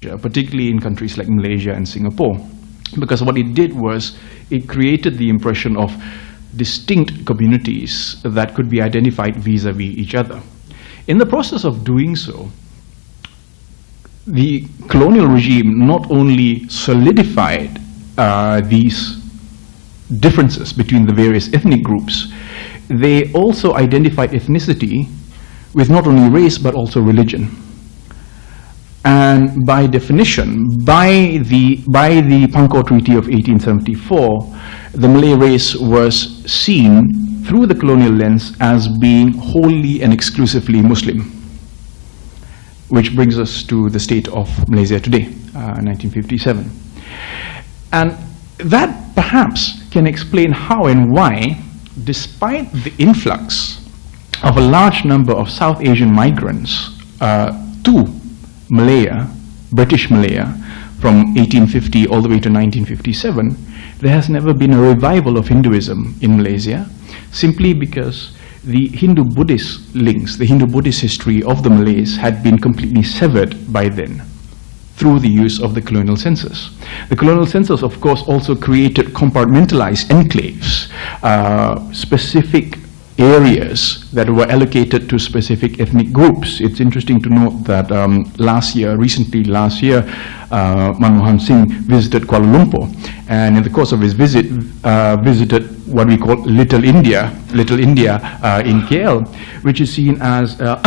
particularly in countries like Malaysia and Singapore. Because what it did was it created the impression of distinct communities that could be identified vis-a-vis each other. In the process of doing so, the colonial regime not only solidified these differences between the various ethnic groups, they also identified ethnicity with not only race but also religion. And by definition, by the Pangkor Treaty of 1874, the Malay race was seen through the colonial lens as being wholly and exclusively Muslim, which brings us to the state of Malaysia today, 1957. And that perhaps can explain how and why, despite the influx of a large number of South Asian migrants to Malaya, British Malaya, from 1850 all the way to 1957, there has never been a revival of Hinduism in Malaysia, simply because the Hindu-Buddhist links, the Hindu-Buddhist history of the Malays had been completely severed by then through the use of the colonial census. The colonial census, of course, also created compartmentalized enclaves, specific areas that were allocated to specific ethnic groups. It's interesting to note that recently last year, Manmohan Singh visited Kuala Lumpur, and in the course of his visit, visited what we call Little India in KL, which is seen as a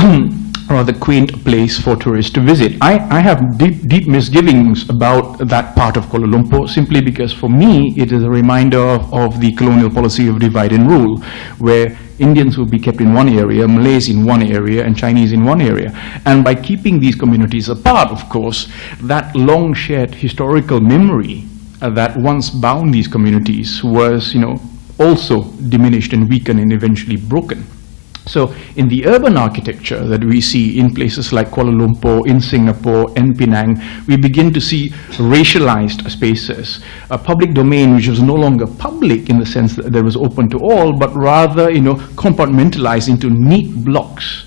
rather quaint place for tourists to visit. I have deep misgivings about that part of Kuala Lumpur, simply because for me it is a reminder of the colonial policy of divide and rule, where Indians will be kept in one area, Malays in one area, and Chinese in one area. And by keeping these communities apart, of course, that long shared historical memory that once bound these communities was, also diminished and weakened and eventually broken. So in the urban architecture that we see in places like Kuala Lumpur, in Singapore, and Penang, we begin to see racialized spaces, a public domain which was no longer public in the sense that it was open to all, but rather, compartmentalized into neat blocks.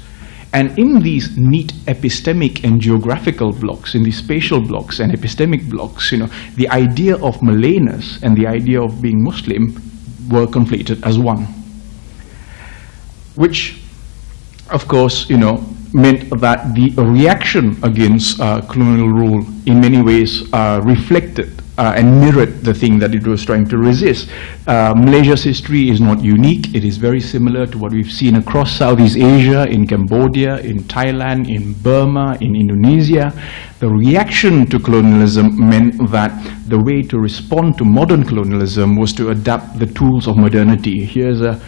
And in these neat epistemic and geographical blocks, in these spatial blocks and epistemic blocks, the idea of Malayness and the idea of being Muslim were conflated as one. Which, of course, meant that the reaction against colonial rule in many ways reflected and mirrored the thing that it was trying to resist. Malaysia's history is not unique. It is very similar to what we've seen across Southeast Asia, in Cambodia, in Thailand, in Burma, in Indonesia. The reaction to colonialism meant that the way to respond to modern colonialism was to adapt the tools of modernity. Here's a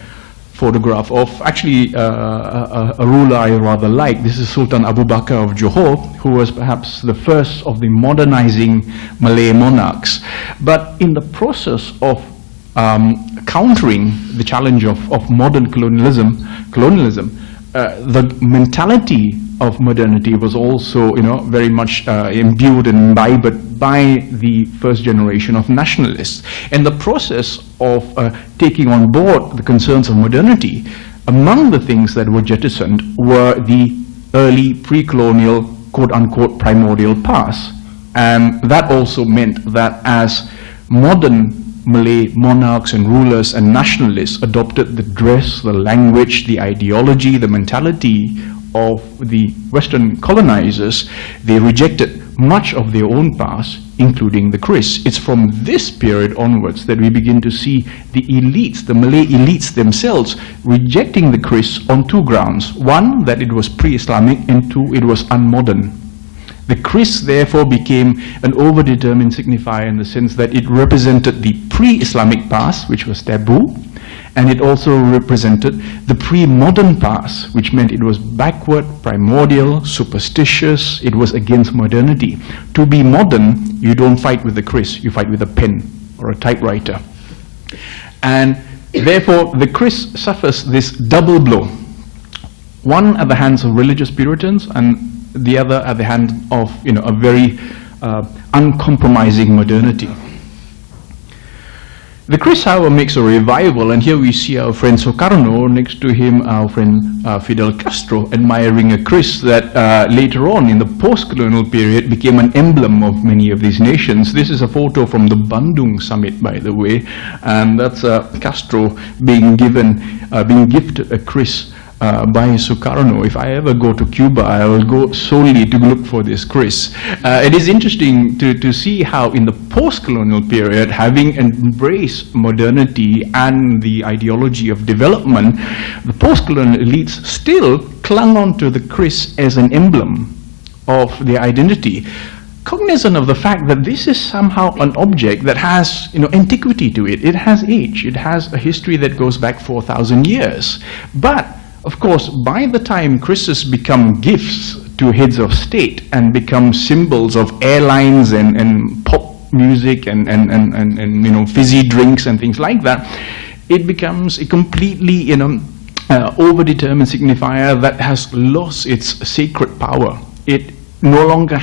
photograph of actually a ruler I rather like. This is Sultan Abu Bakar of Johor, who was perhaps the first of the modernizing Malay monarchs. But in the process of countering the challenge of modern colonialism, the mentality of modernity was also, very much imbued and imbibed by the first generation of nationalists. And the process of taking on board the concerns of modernity, among the things that were jettisoned were the early pre-colonial, quote-unquote, primordial past. And that also meant that as modern Malay monarchs and rulers and nationalists adopted the dress, the language, the ideology, the mentality of the Western colonizers, they rejected much of their own past, including the Keris. It's from this period onwards that we begin to see the elites, the Malay elites themselves, rejecting the Keris on two grounds. One, that it was pre-Islamic, and two, it was unmodern. The Keris therefore became an overdetermined signifier in the sense that it represented the pre-Islamic past, which was taboo, and it also represented the pre-modern past, which meant it was backward, primordial, superstitious, it was against modernity. To be modern, you don't fight with the Keris, you fight with a pen or a typewriter. And therefore, the Keris suffers this double blow. One at the hands of religious Puritans, and the other at the hand of a very uncompromising modernity. The Keris, however, makes a revival, and here we see our friend Sukarno, next to him our friend Fidel Castro, admiring a Keris that later on in the post-colonial period became an emblem of many of these nations. This is a photo from the Bandung summit, by the way, and that's Castro being gifted a Keris by Sukarno. If I ever go to Cuba, I will go solely to look for this Keris. It is interesting to see how in the post-colonial period, having embraced modernity and the ideology of development, the post-colonial elites still clung on to the Keris as an emblem of their identity, cognizant of the fact that this is somehow an object that has, antiquity to it. It has age. It has a history that goes back 4,000 years. But of course, by the time Kerises become gifts to heads of state and become symbols of airlines and pop music and fizzy drinks and things like that, it becomes a completely overdetermined signifier that has lost its sacred power. It no longer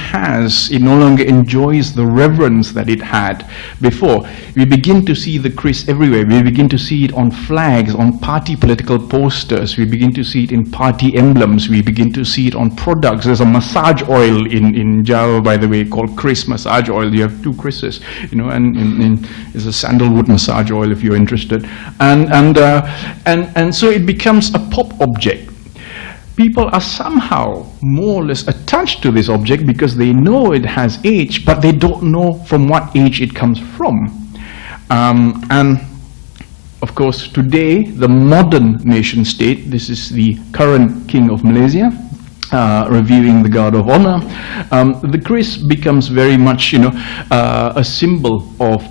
enjoys the reverence that it had before. We begin to see the Keris everywhere. We begin to see it on flags, on party political posters. We begin to see it in party emblems. We begin to see it on products. There's a massage oil in Java, by the way, called Keris massage oil. You have 2 Kerises, and there's a sandalwood massage oil if you're interested. And so it becomes a pop object. People are somehow more or less attached to this object because they know it has age, but they don't know from what age it comes from. And of course, today, the modern nation state, this is the current king of Malaysia, reviewing the guard of honor, the Keris becomes very much, a symbol of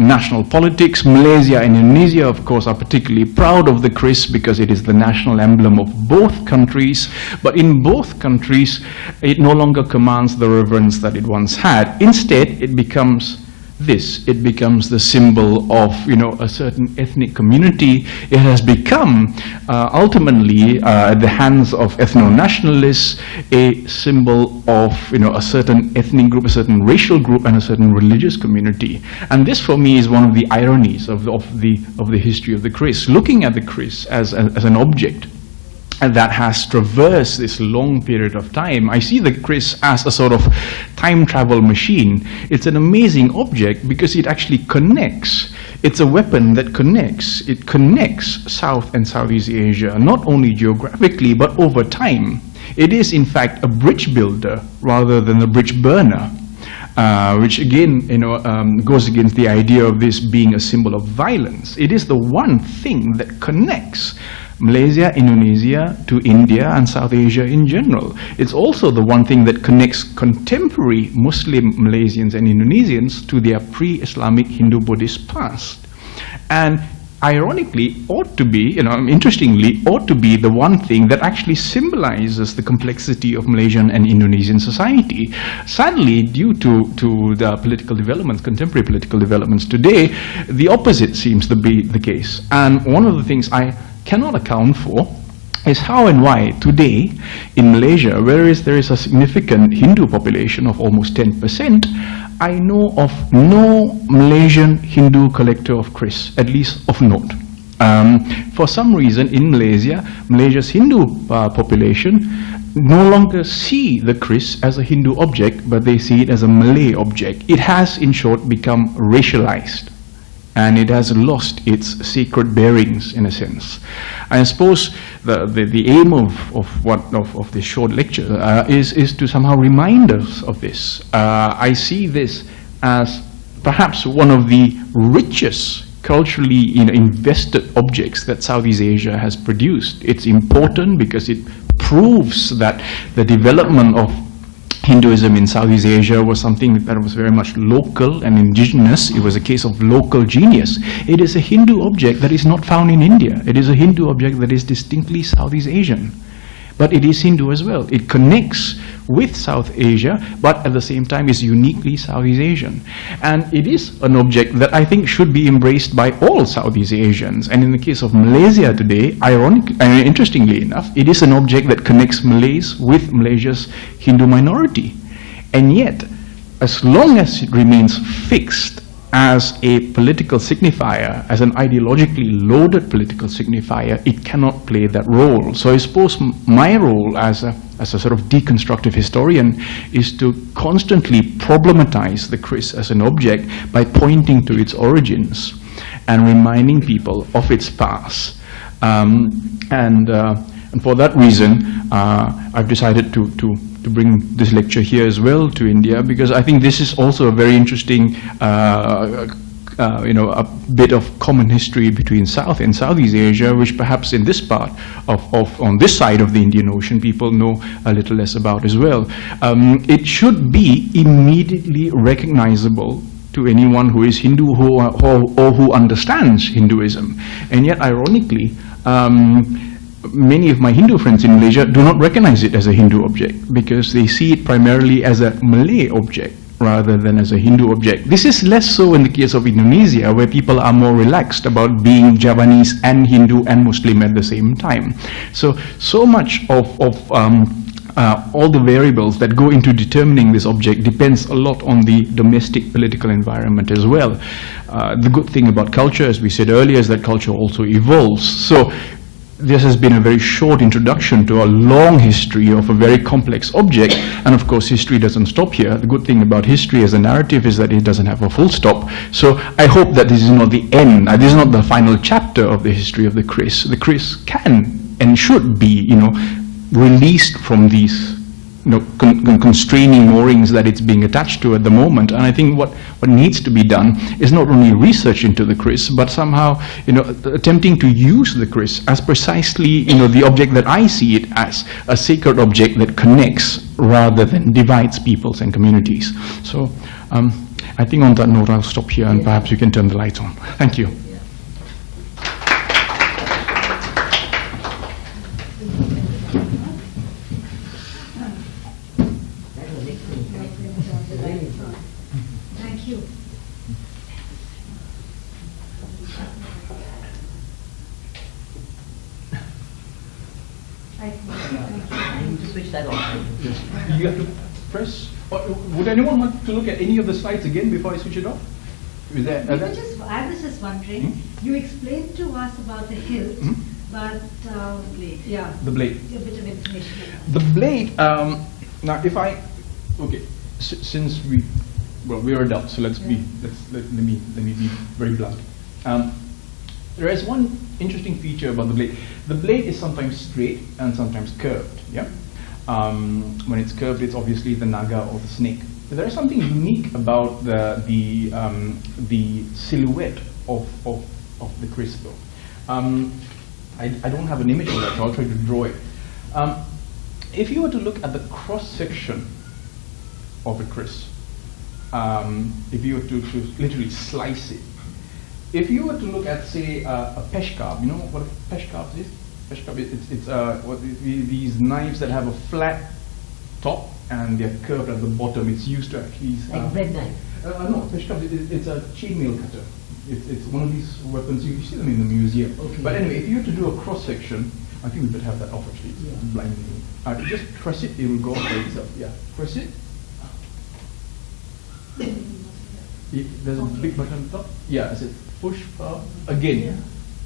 national politics. Malaysia and Indonesia, of course, are particularly proud of the Keris because it is the national emblem of both countries. But in both countries, it no longer commands the reverence that it once had. Instead, it becomes it becomes the symbol of a certain ethnic community. It has become ultimately at the hands of ethno-nationalists a symbol of a certain ethnic group, a certain racial group, and a certain religious community. And this for me is one of the ironies of the history of the Keris. Looking at the Keris as an object and that has traversed this long period of time, I see the Keris as a sort of time travel machine. It's an amazing object because it actually connects. It's a weapon that connects. It connects South and Southeast Asia, not only geographically, but over time. It is, in fact, a bridge builder rather than a bridge burner. Which again, goes against the idea of this being a symbol of violence. It is the one thing that connects Malaysia, Indonesia to India and South Asia in general. It's also the one thing that connects contemporary Muslim Malaysians and Indonesians to their pre-Islamic Hindu-Buddhist past. And ironically, interestingly, ought to be the one thing that actually symbolizes the complexity of Malaysian and Indonesian society. Sadly, due to the political developments, contemporary political developments today, the opposite seems to be the case. And one of the things I cannot account for is how and why today in Malaysia, whereas there is a significant Hindu population of almost 10%, I know of no Malaysian Hindu collector of Keris, at least of note. For some reason in Malaysia, Malaysia's Hindu population no longer see the Keris as a Hindu object, but they see it as a Malay object. It has, in short, become racialized, and it has lost its sacred bearings, in a sense. I suppose the aim of this short lecture is to somehow remind us of this. I see this as perhaps one of the richest culturally invested objects that Southeast Asia has produced. It's important because it proves that the development of Hinduism in Southeast Asia was something that was very much local and indigenous. It was a case of local genius. It is a Hindu object that is not found in India. It is a Hindu object that is distinctly Southeast Asian. But it is Hindu as well. It connects with South Asia, but at the same time is uniquely Southeast Asian. And it is an object that I think should be embraced by all Southeast Asians. And in the case of Malaysia today, interestingly enough, it is an object that connects Malays with Malaysia's Hindu minority. And yet, as long as it remains fixed as a political signifier, as an ideologically loaded political signifier, it cannot play that role. So I suppose my role as a sort of deconstructive historian is to constantly problematize the Keris as an object by pointing to its origins and reminding people of its past. And for that reason, I've decided to bring this lecture here as well to India, because I think this is also a very interesting, a bit of common history between South and Southeast Asia, which perhaps in this part on this side of the Indian Ocean, people know a little less about as well. It should be immediately recognizable to anyone who is Hindu or who understands Hinduism. And yet, ironically, many of my Hindu friends in Malaysia do not recognize it as a Hindu object because they see it primarily as a Malay object rather than as a Hindu object. This is less so in the case of Indonesia, where people are more relaxed about being Javanese and Hindu and Muslim at the same time. So much of all the variables that go into determining this object depends a lot on the domestic political environment as well. The good thing about culture, as we said earlier, is that culture also evolves. So this has been a very short introduction to a long history of a very complex object, and of course history doesn't stop here. The good thing about history as a narrative is that it doesn't have a full stop. So I hope that this is not the end, this is not the final chapter of the history of the Keris. The Keris can and should be, released from these constraining moorings that it's being attached to at the moment. And I think what needs to be done is not only research into the Keris, but somehow attempting to use the Keris as precisely the object that I see it as, a sacred object that connects rather than divides peoples and communities. So I think on that note I'll stop here, and perhaps you can turn the lights on. Thank you. You have to press. Would anyone want to look at any of the slides again before I switch it off? Is there, I was just wondering, you explained to us about the hilt, but yeah, the blade. A bit of information. The blade. Now, if I since we are adults, so let me be very blunt. There is one interesting feature about the blade. The blade is sometimes straight and sometimes curved. Yeah. When it's curved, it's obviously the naga or the snake. But there is something unique about the silhouette of the Keris though. I don't have an image of that, so I'll try to draw it. If you were to look at the cross section of a Keris, if you were to literally slice it, if you were to look at, say, a peshkab, you know what a peshkab is? It's these knives that have a flat top and they're curved at the bottom. It's used to actually like bread knife. No, peshkab. It's a chainmail cutter. It's one of these weapons. You see them in the museum. Okay. But anyway, if you were to do a cross section, I think we better have that off actually. Yeah. Blindly. Just press it. It will go by itself. Yeah. Press it. There's a big button on top. Yeah. I said push up again. Yeah.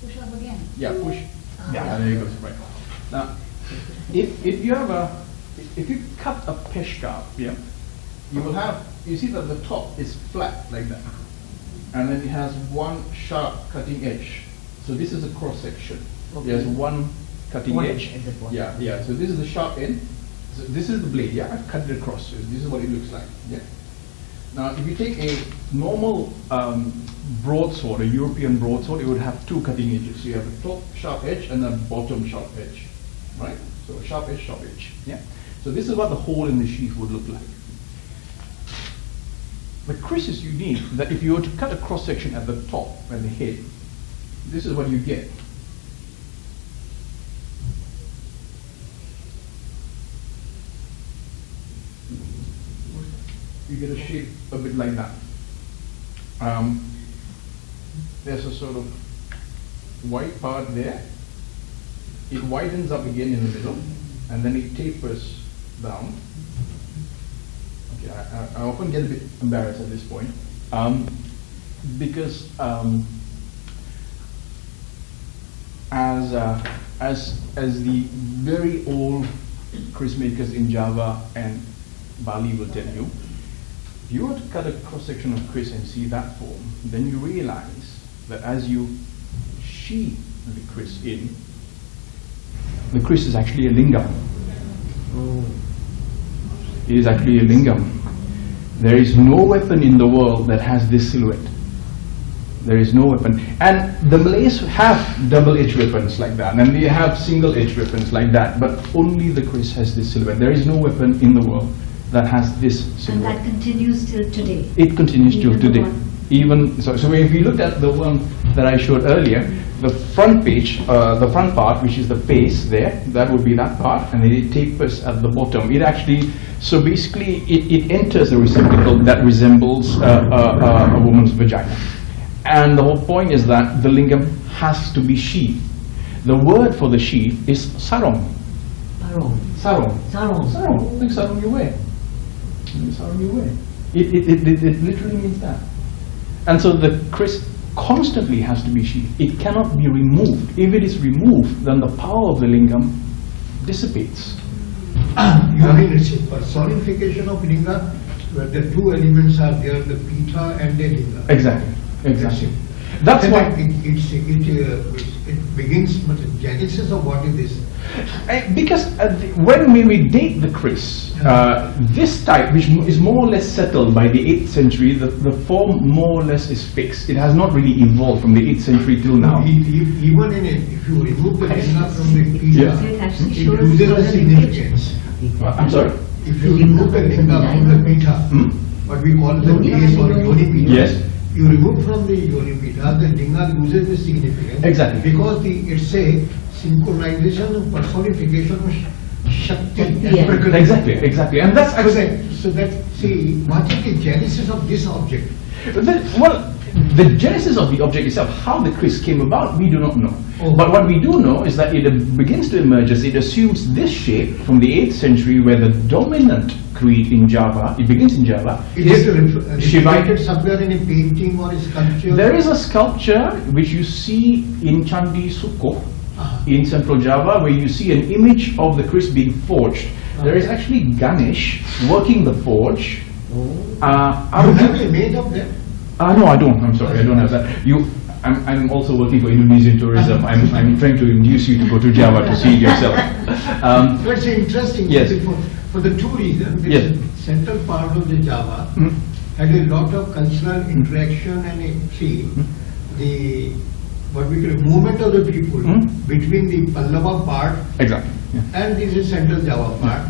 Push up again. Yeah. Push. Yeah, there you go. Right. Now, if you cut a peshkab, yeah, you see that the top is flat like that, and then it has one sharp cutting edge. So this is a cross section. Okay. There's one cutting edge. Yeah. So this is the sharp end. So this is the blade. Yeah, I've cut it across. So this is what it looks like. Yeah. Now, if you take a normal broadsword, a European broadsword, it would have two cutting edges. So you have a top sharp edge and a bottom sharp edge, right? So sharp edge, yeah? So this is what the hole in the sheath would look like. The Keris is unique that if you were to cut a cross section at the top and the head, this is what you get. You get a shape a bit like that. There's a sort of white part there. It widens up again in the middle, and then it tapers down. Okay, I often get a bit embarrassed at this point. because as the very old Keris makers in Java and Bali will tell you, if you were to cut a cross-section of Keris and see that form, then you realize that as you sheathe the Keris in, the Keris is actually a lingam. It is actually a lingam. There is no weapon in the world that has this silhouette. There is no weapon. And the Malays have double-edged weapons like that, and they have single-edged weapons like that, but only the Keris has this silhouette. There is no weapon in the world that has this silhouette. And that continues till today. It continues till Even the today. one- Even so, if you look at the one that I showed earlier, the front page, the front part, which is the face there, that would be that part, and it tapers at the bottom. It actually, so basically, it enters a receptacle that resembles a woman's vagina. And the whole point is that the lingam has to be sheathed. The word for the sheath is sarong. Sarong. Sarong. Sarong. Sarong, like sarong you wear. Sarong you wear. It literally means that. And so the Keris constantly has to be sheathed. It cannot be removed. If it is removed, then the power of the lingam dissipates. You mean it's a personification of linga, where the two elements are there, the pita and the linga. Exactly. Exactly. That's why it begins, but the genesis of what is this? Because when we date the Keris, this type, which is more or less settled by the 8th century, the form more or less is fixed. It has not really evolved from the 8th century till now. Even if you remove the linga from the pita, Yeah. So it actually it shows loses the further significance. I'm sorry? If you remove the linga from the pita, what we call the base or yoni pita, Yes. you remove from the yoni pita, the linga loses the significance. Exactly. Because it's a synchronization and personification of Shakti. Yeah. and Exactly. And that's actually... So that, see, what is the genesis of this object? The genesis of the object itself, how the Keris came about, we do not know. Oh. But what we do know is that it begins to emerge as it assumes this shape from the 8th century, where the dominant creed in Java, it begins in Java, Is it Shivite. reflected somewhere in a painting or a sculpture? There is a sculpture which you see in Candi Suko in central Java, where you see an image of the Keris being forged. There is actually Ganesh working the forge. You have a made of that? No, I don't. I'm sorry, I don't have that. I'm also working for Indonesian tourism. I'm trying to induce you to go to Java to see it yourself. That's interesting. Yes. For the two reasons. Yes. The central part of the Java had a lot of cultural interaction and the what we call movement of the people between the Pallava part Exactly. Yeah. and this central Java part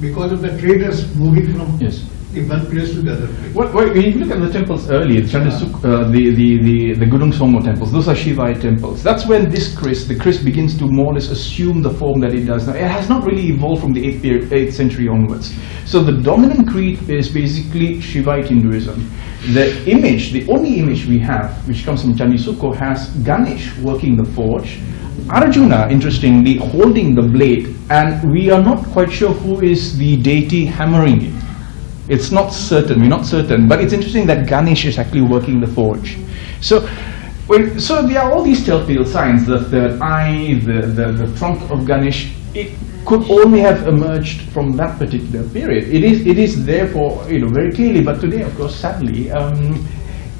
because of the traders moving from Yes. the one place to the other place. When you look at the temples earlier, the Gudung Songo temples, those are Shivite temples. That's when this Keris, the Keris begins to more or less assume the form that it does now. It has not really evolved from the 8th century onwards. So the dominant creed is basically Shivite Hinduism. The image, the only image we have, which comes from Candi Suko, has Ganesh working the forge, Arjuna, interestingly, holding the blade, and we are not quite sure who is the deity hammering it. It's not certain, we're not certain, but it's interesting that Ganesh is actually working the forge. So there are all these telltale signs, the third eye, the trunk of Ganesh. It could only have emerged from that particular period. It is therefore, very clearly, but today, of course, sadly,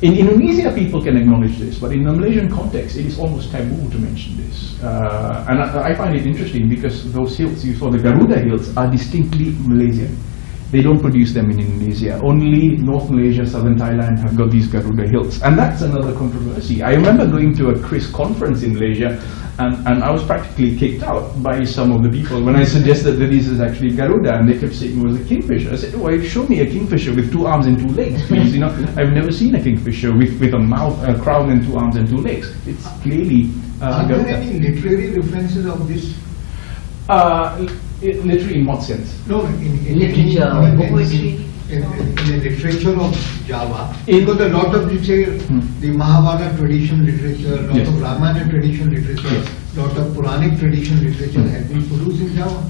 in Indonesia people can acknowledge this, but in the Malaysian context, it is almost taboo to mention this. And I find it interesting because those hills, you saw the Garuda hills, are distinctly Malaysian. They don't produce them in Indonesia. Only North Malaysia, Southern Thailand have got these Garuda hills. And that's another controversy. I remember going to a Keris conference in Malaysia, and I was practically kicked out by some of the people when I suggested that this is actually Garuda, and they kept saying it was a kingfisher. I said, oh, show me a kingfisher with 2 arms and 2 legs, please. I've never seen a kingfisher with a mouth, a crown, and 2 arms and 2 legs. It's clearly Are there Garuda. any literary references of this? Literally in what sense? No, in Literature, poetry. In the literature of Java, In- because a lot of the Mahabharata tradition literature, lot Yes. of Ramayana tradition literature, Yes. lot of Puranic tradition literature has been produced in Java.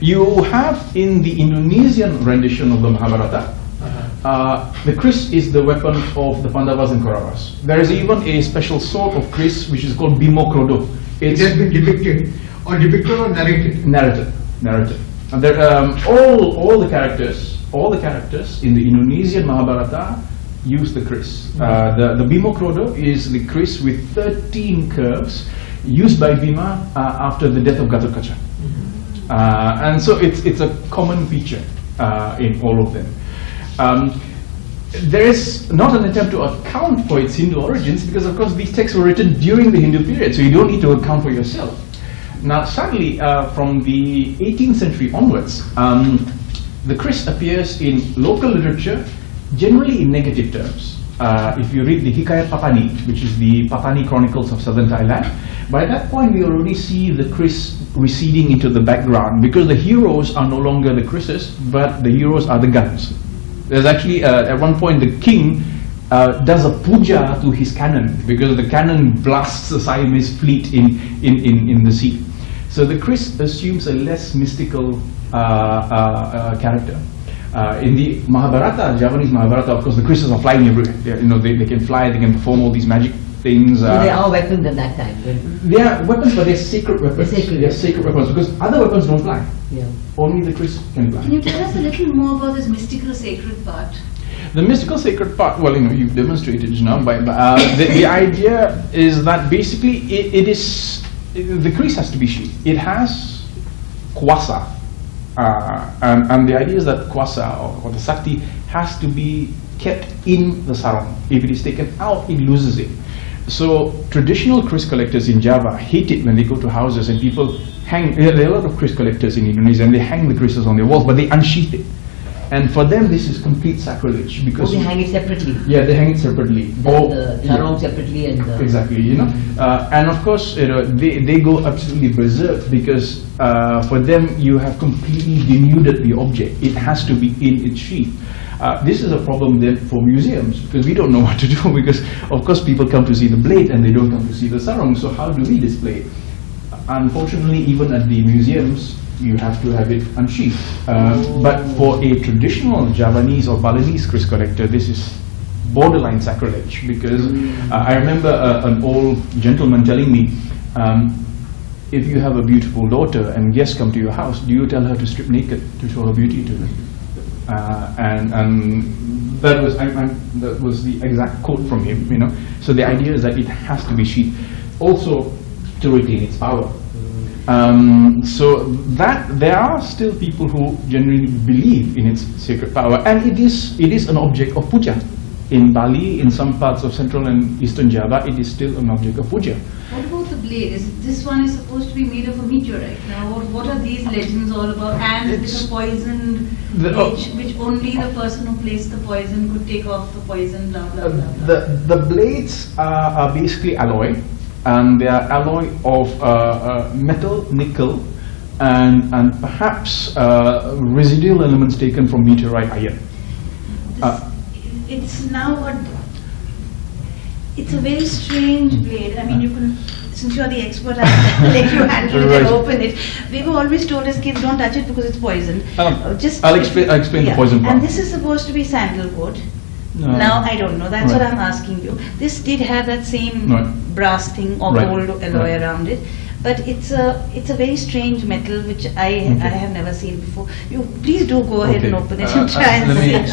You have in the Indonesian rendition of the Mahabharata, the Keris is the weapon of the Pandavas and Kauravas. There is even a special sword of Keris which is called Bhimo Krodo. It has been depicted or narrated. Narrative. And there, all the characters in the Indonesian Mahabharata use the Keris. The Bhimo Krodo is the Keris with 13 curves used by Bhima after the death of Gatotkacha. And so it's a common feature in all of them. There is not an attempt to account for its Hindu origins because, of course, these texts were written during the Hindu period, so you don't need to account for yourself. Now, sadly, from the 18th century onwards, the Keris appears in local literature, generally in negative terms. If you read the Hikayat Patani, which is the Patani Chronicles of southern Thailand, by that point we already see the Keris receding into the background because the heroes are no longer the Kerises, but the heroes are the guns. There's actually, at one point, the king does a puja to his cannon because the cannon blasts the Siamese fleet in the sea. So the Keris assumes a less mystical character. In the Mahabharata, Javanese Mahabharata, of course, the Kerises are flying everywhere. They can fly, they can perform all these magic things. So they are weapons at that time. They are weapons, but they're sacred weapons. They're sacred weapons because other weapons don't fly. Yeah. Only the Keris can fly. Can you tell us a little more about this mystical sacred part? The mystical sacred part, well, you've demonstrated now. The idea is that basically the Keris has to be sheathed. It has kwasa. And the idea is that kwasa or the Sakti has to be kept in the sarong. If it is taken out, it loses it. So traditional Keris collectors in Java hate it when they go to houses and people hang. There are a lot of Keris collectors in Indonesia and they hang the Kerises on their walls, but they unsheath it. And for them, this is complete sacrilege because they hang it separately. Yeah, they hang it separately. The sarong separately and the exactly, and of course, they go absolutely berserk because for them you have completely denuded the object. It has to be in its sheath. This is a problem then for museums because we don't know what to do because of course people come to see the blade and they don't come to see the sarong. So how do we display it? Unfortunately, even at the museums, you have to have it unsheathed. But for a traditional Javanese or Balinese Keris collector, this is borderline sacrilege because I remember an old gentleman telling me, if you have a beautiful daughter and guests come to your house, do you tell her to strip naked to show her beauty to them? And that was the exact quote from him. So the idea is that it has to be sheathed, also to retain its power. So that there are still people who genuinely believe in its sacred power, and it is an object of puja. In Bali, in some parts of Central and Eastern Java, it is still an object of puja. What about the blade? This one is supposed to be made of a meteorite. Now, what are these legends all about? And with a poisoned edge, which only the person who placed the poison could take off the poison, blah, blah, blah, blah. The blades are basically alloy, and they are alloy of metal, nickel, and perhaps residual elements taken from meteorite iron. It's a very strange blade. I mean, you can, since you're the expert, I'll let you handle it and open it. We were always told as kids, don't touch it because it's poison. I'll explain the poison part. And this is supposed to be sandalwood. No. Now, I don't know. That's what I'm asking you. This did have that same brass thing or gold alloy around it. But it's a very strange metal which I have never seen before. You please do go ahead and open it and try and see. Let me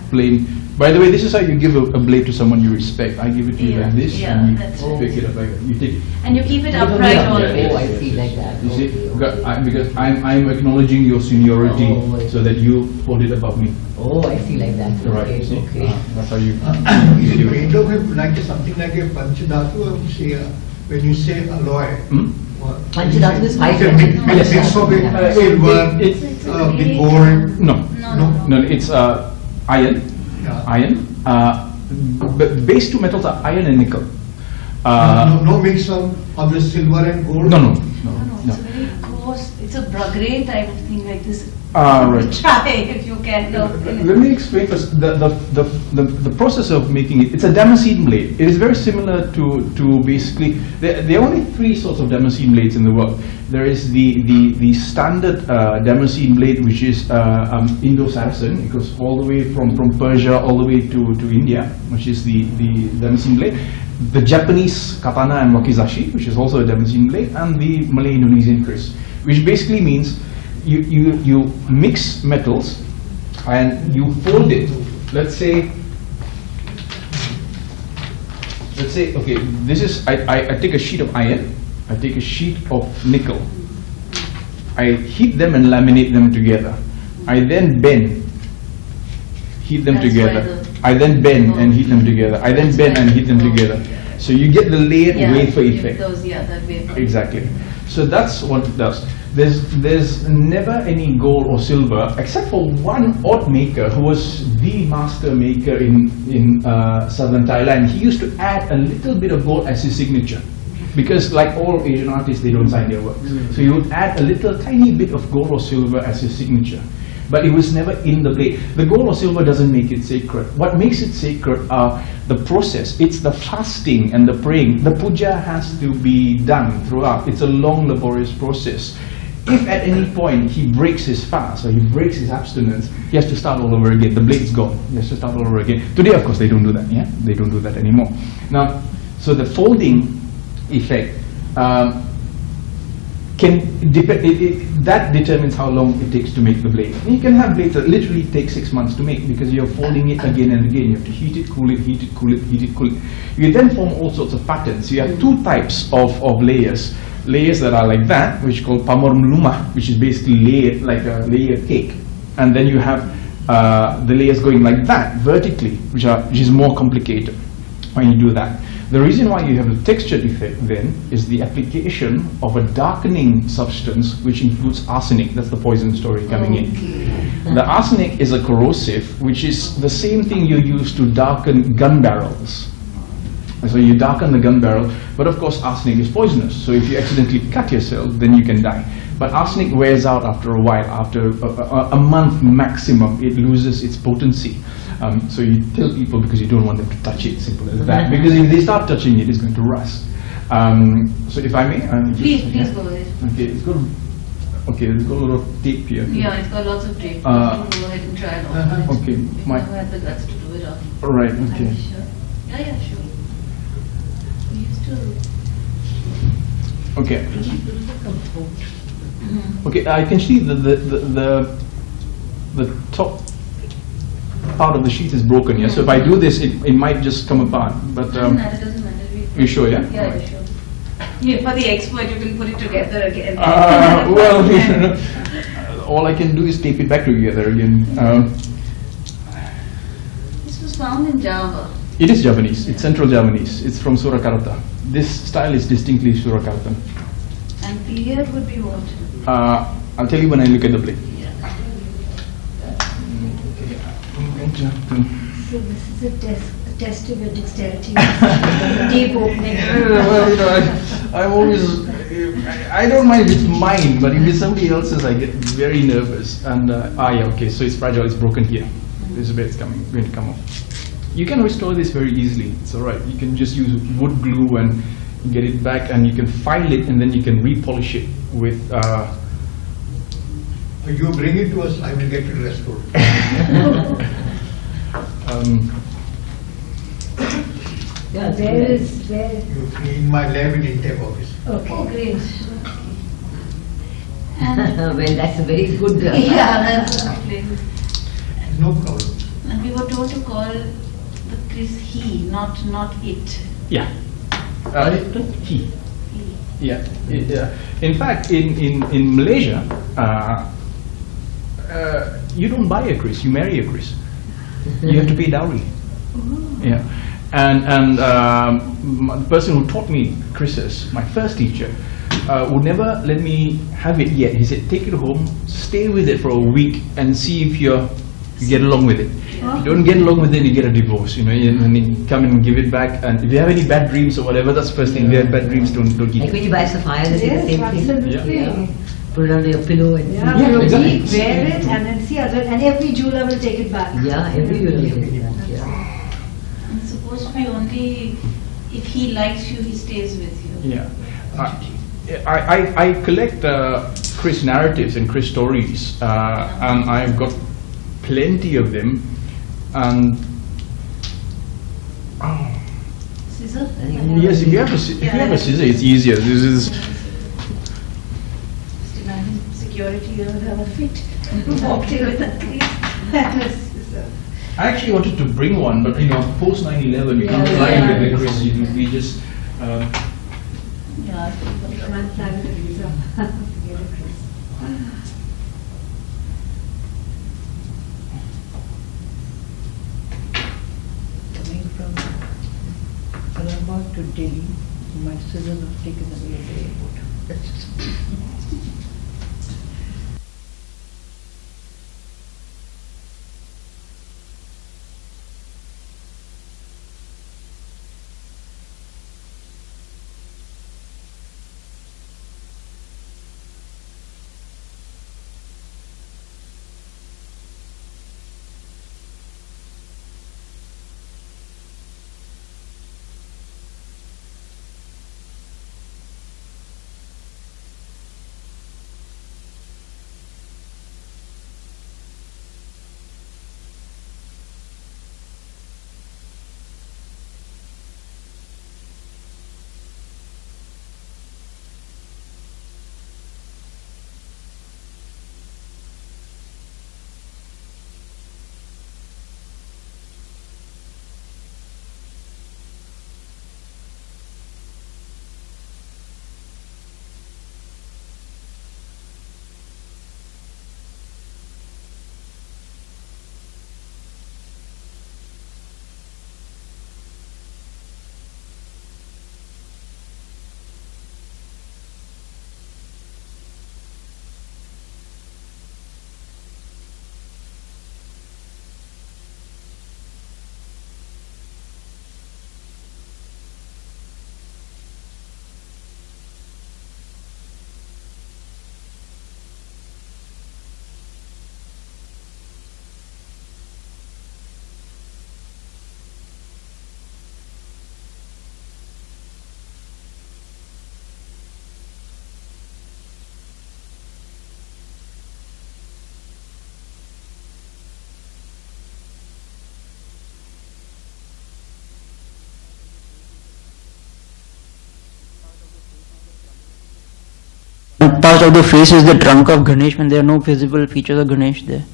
explain. By the way, this is how you give a blade to someone you respect. I give it to you like this, and you pick it up like that. You take it. And you keep it upright always. Oh, I see, like that. You see, Okay. because I'm acknowledging your seniority, so that you hold it above me. Oh, I see, like that. Right. Okay, See? okay. That's how you. Is it made of like something like a panchadhatu, or say when you say alloy? Panchadhatu is five It's a mix of it, silver, with gold. No, it's iron. Yeah. Iron. But base two metals are iron and nickel. No mix of the silver and gold. No. It's a very coarse, it's a grey type of thing like this. Right. Try if you can. Let me explain first. The process of making it, it's a Damascene blade. It is very similar to basically, there are only three sorts of Damascene blades in the world. There is the standard Damascene blade, which is Indo-Saracen. It goes all the way from Persia all the way to India, which is the Damascene blade. The Japanese katana and wakizashi, which is also a Damascene blade, and the Malay Indonesian Keris, which basically means you mix metals and you fold it. Let's say, okay, this is, I take a sheet of iron, I take a sheet of nickel, I heat them and laminate them together. I then bend, heat them That's together. why the- I then bend and heat them together. I then That's bend why and the- heat them together. So you get the layered wafer give effect. Those, that wafer. Exactly. So that's what it does. There's never any gold or silver except for one odd maker who was the master maker in southern Thailand. He used to add a little bit of gold as his signature. Because like all Asian artists, they don't sign their work. So he would add a little tiny bit of gold or silver as his signature. But it was never in the blade. The gold or silver doesn't make it sacred. What makes it sacred are the process. It's the fasting and the praying. The puja has to be done throughout. It's a long, laborious process. If at any point he breaks his fast or he breaks his abstinence, he has to start all over again. The blade's gone. He has to start all over again. Today, of course, they don't do that. Yeah, they don't do that anymore. Now, so the folding effect that determines how long it takes to make the blade. And you can have blades that literally take 6 months to make because you're folding it again and again. You have to heat it, cool it, heat it, cool it, heat it, cool it. You then form all sorts of patterns. You have two types of layers. Layers that are like that, which is called pamor melumah, which is basically layered like a layered cake. And then you have the layers going like that, vertically, which is more complicated when you do that. The reason why you have the textured effect then is the application of a darkening substance which includes arsenic. That's the poison story coming in. The arsenic is a corrosive, which is the same thing you use to darken gun barrels. And so you darken the gun barrel, but of course arsenic is poisonous. So if you accidentally cut yourself, then you can die. But arsenic wears out after a while, after a month maximum, it loses its potency. So you tell people because you don't want them to touch it, simple as that. Because if they start touching it, it's going to rust. So if I may, Please go ahead. Okay, it's got a lot of tape here. Yeah, it's got lots of tape. You can go ahead and try it on. Okay, If you had the guts to do it on. all right, Are okay. you sure? Yeah, sure. We used to. Okay. Okay, I can see the top part of the sheet is broken. Yeah, so if I do this, it might just come apart. But Doesn't matter. you sure? Yeah. Yeah, Alright. sure. Yeah, for the expert, you can put it together again. Well, all I can do is tape it back together again. This was found in Java. It is Javanese. It's Central Javanese. It's from Surakarta. This style is distinctly Surakarta. And period would be what? I'll tell you when I look at the blade. Yeah. So this is a test of your dexterity. Deep opening. Well, you know, I'm always, I don't mind if it's mine, but if it's somebody else's, I get very nervous. And yeah, okay, so it's fragile, it's broken here. This is where it's going to come off. You can restore this very easily. It's all right. You can just use wood glue and get it back, and you can file it, and then you can repolish it with. You bring it to us, I will get it restored. Yeah, it's Where good. is, where, In my lab in Intech office. okay. Oh, great. Well, that's a very good. Yeah, that's a good place. No problem. And we were told to call the Keris he, not it. Yeah. He. He. Yeah. In fact, in Malaysia, you don't buy a Keris, you marry a Keris. You have to pay dowry. Yeah. And the person who taught me Kerises, my first teacher, would never let me have it yet. He said, take it home, stay with it for a week, and see if you get along with it. If you don't get along with it, you get a divorce. You know, and then you come and give it back. And if you have any bad dreams or whatever, that's the first thing. If you have bad dreams, don't eat Like it. when you buy sapphire, they say the Yes, same thing. absolutely. Yeah. put it under your pillow and Yeah, Yeah, we'll exactly. wear it and then see other, and every jeweler will take it back. yeah, every year you get that, yeah. It's supposed to be only if he likes you, he stays with you. Yeah. I collect Chris narratives and Chris stories, and I've got plenty of them. And oh, Scissor? I think- yes, if you have a scissor, it's easier. This is Just imagine security, you would have a fit. Walked in with a crease. I actually wanted to bring one, but post 9/11, you can't fly Yeah. with the Chris. We just. Yeah. Come and plan the visa. Get it, Chris. Coming from Allahabad to Delhi, my scissors was taken away at the airport. That's just- One part of the face is the trunk of Ganesh when there are no visible features of Ganesh there.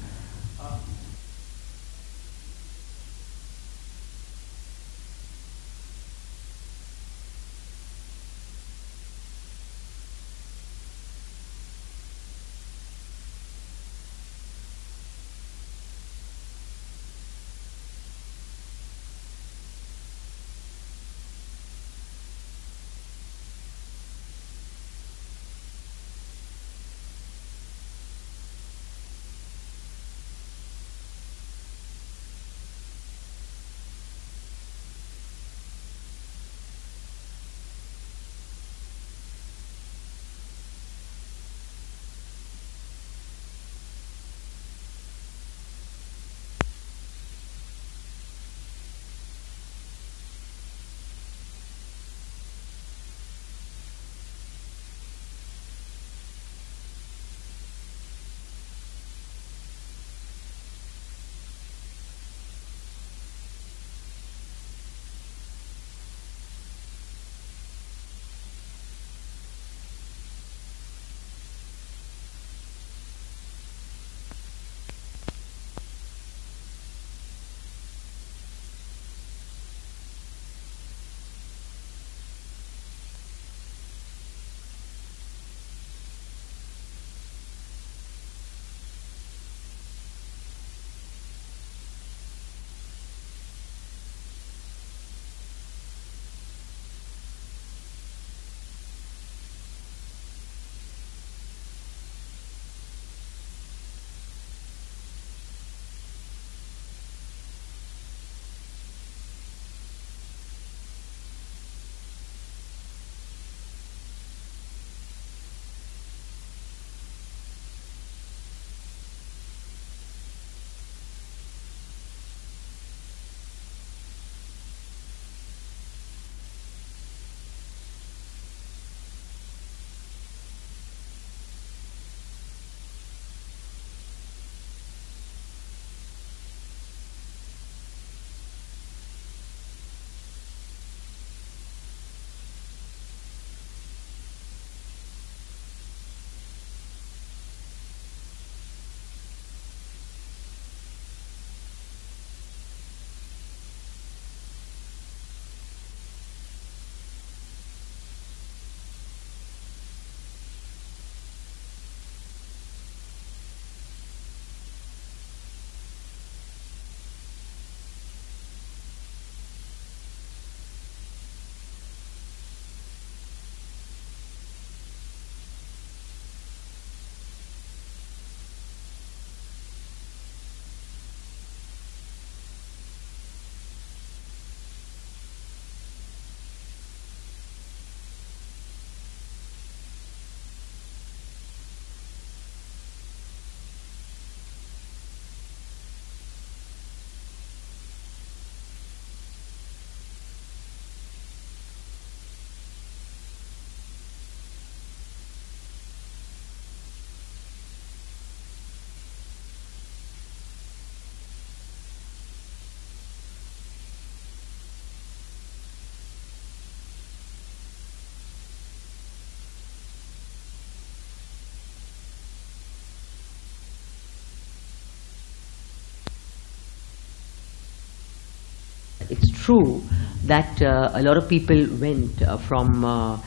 true that a lot of people went from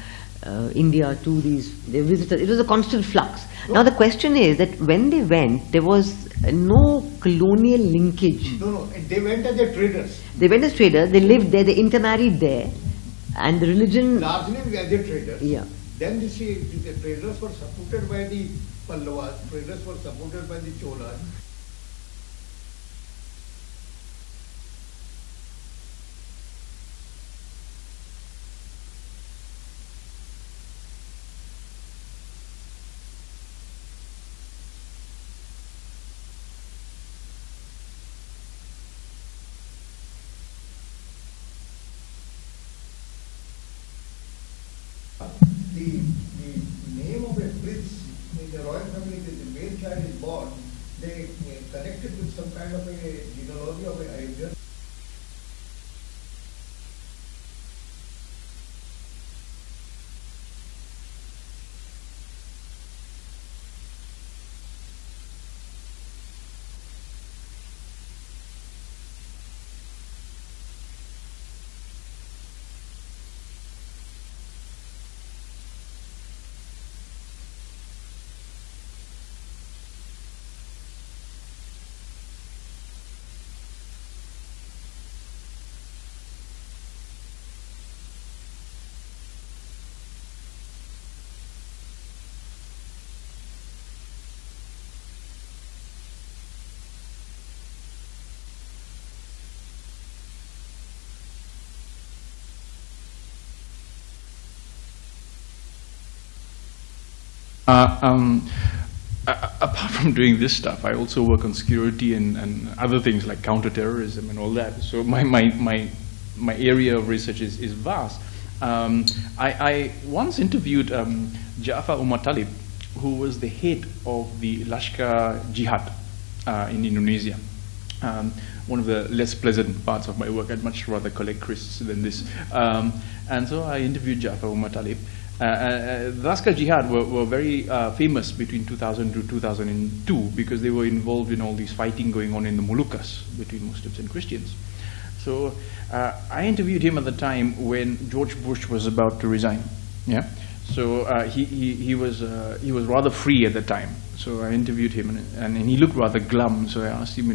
India to these, they visited, it was a constant flux. Now the question is that when they went, there was no colonial linkage. No, they went as a traders. They went as traders, they lived there, they intermarried there, and the religion... Largely as a traders. Yeah. Then the traders were supported by the Pallavas, traders were supported by the Cholas. The name of a prince in the royal family, the male child is born, they connect it with some kind of a genealogy of an Arabian. Apart from doing this stuff, I also work on security and other things like counterterrorism and all that. So my area of research is vast. I once interviewed Ja'far Umar Talib, who was the head of the Lashkar Jihad in Indonesia. One of the less pleasant parts of my work. I'd much rather collect crisps than this. And so I interviewed Ja'far Umar Talib. The Lashkar Jihad were very famous between 2000 to 2002 because they were involved in all these fighting going on in the Moluccas between Muslims and Christians. So I interviewed him at the time when George Bush was about to resign. Yeah. So he was rather free at the time. So I interviewed him, and he looked rather glum. So I asked him,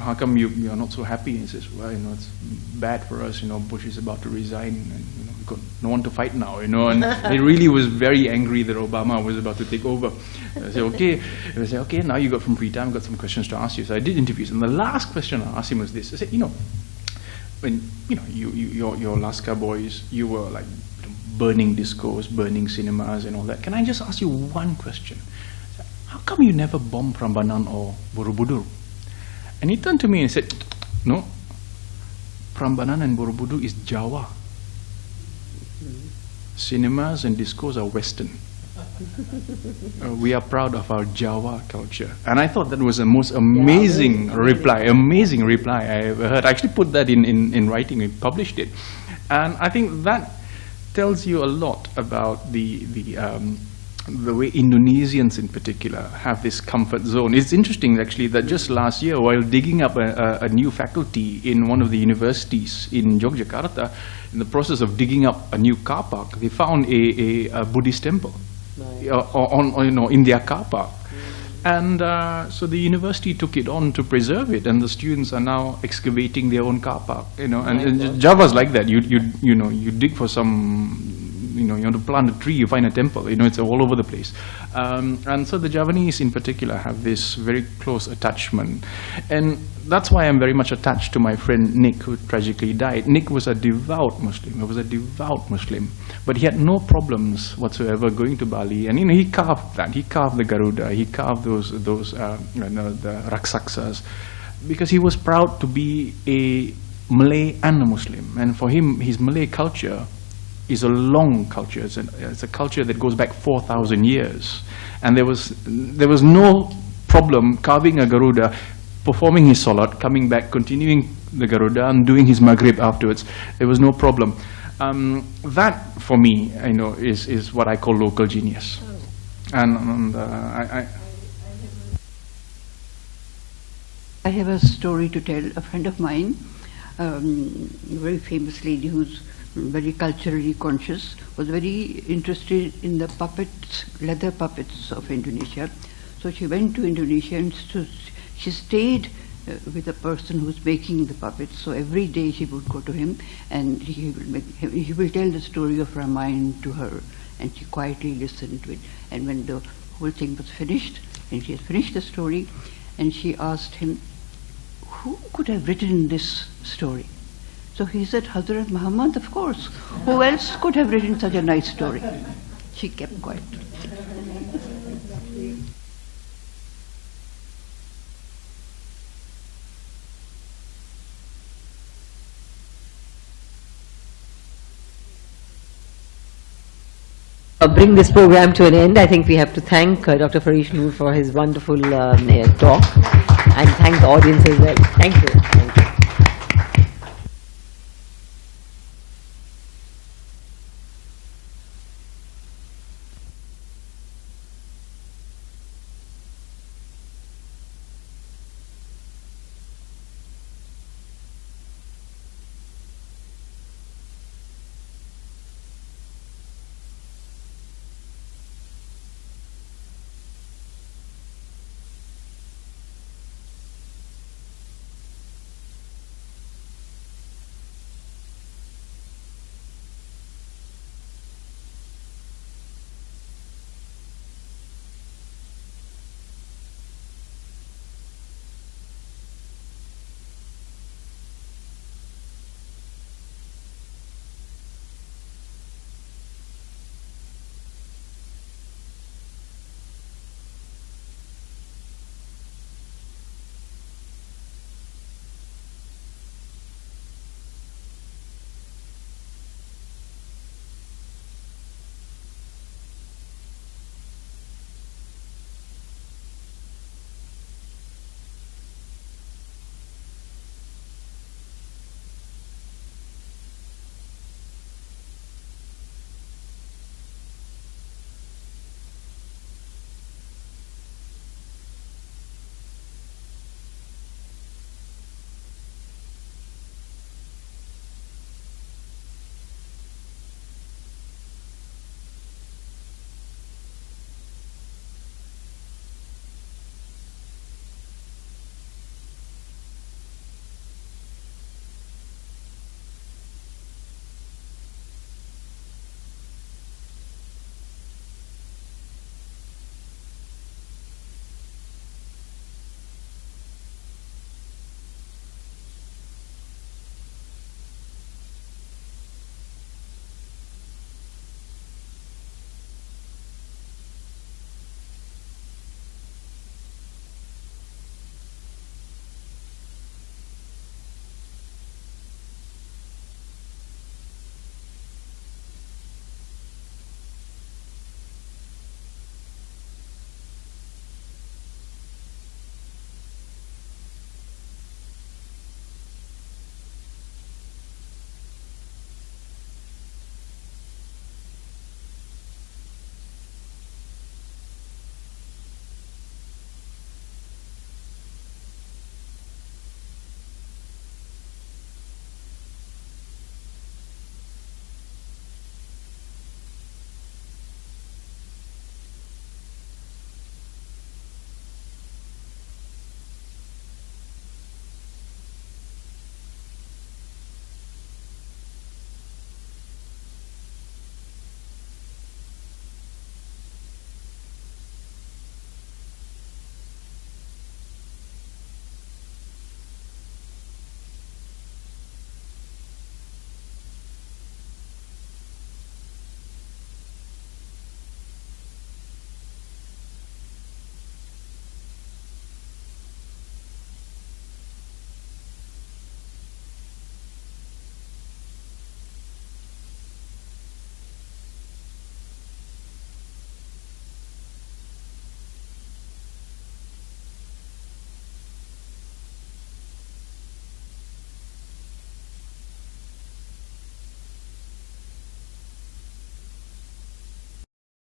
how come you are not so happy? And he says, well, it's bad for us. Bush is about to resign, and we've got no one to fight now. And he really was very angry that Obama was about to take over. I said, okay. I said, okay, now you got some free time. I've got some questions to ask you. So I did interviews, and the last question I asked him was this. I said, when your Lashkar boys, you were like burning discos, burning cinemas and all that. Can I just ask you one question? How come you never bombed Prambanan or Borobudur? And he turned to me and said, no, Prambanan and Borobudur is Jawa. Cinemas and discos are Western. We are proud of our Jawa culture. And I thought that was the most amazing reply I ever heard. I actually put that in writing and published it. And I think that tells you a lot about the way Indonesians in particular have this comfort zone. It's interesting actually that just last year, while digging up a new faculty in one of the universities in Yogyakarta, in the process of digging up a new car park, they found a Buddhist temple in their car park. And so the university took it on to preserve it, and the students are now excavating their own car park. And Java's like that. You dig for some. You want to plant a tree, you find a temple. It's all over the place. And so the Javanese in particular have this very close attachment. And that's why I'm very much attached to my friend Nick, who tragically died. Nick was a devout Muslim. But he had no problems whatsoever going to Bali. And he carved that. He carved the Garuda. He carved those the Raksaksas. Because he was proud to be a Malay and a Muslim. And for him, his Malay culture is a long culture. It's a culture that goes back 4,000 years. And there was no problem carving a Garuda, performing his salat, coming back, continuing the Garuda, and doing his Maghrib afterwards. There was no problem. That, for me, is what I call local genius. And I have a story to tell. A friend of mine very famous lady who's very culturally conscious, was very interested in the puppets, leather puppets of Indonesia. So she went to Indonesia and she stayed with a person who's making the puppets. So every day she would go to him and he will tell the story of Ramayana to her, and she quietly listened to it. And when the whole thing was finished, and she had finished the story, and she asked him, who could have written this story? So he said, Hazrat Muhammad, of course. Who else could have written such a nice story? She kept quiet. Bring this program to an end. I think we have to thank Dr. Farish Noor for his wonderful talk, and thank the audience as well. Thank you. Thank you.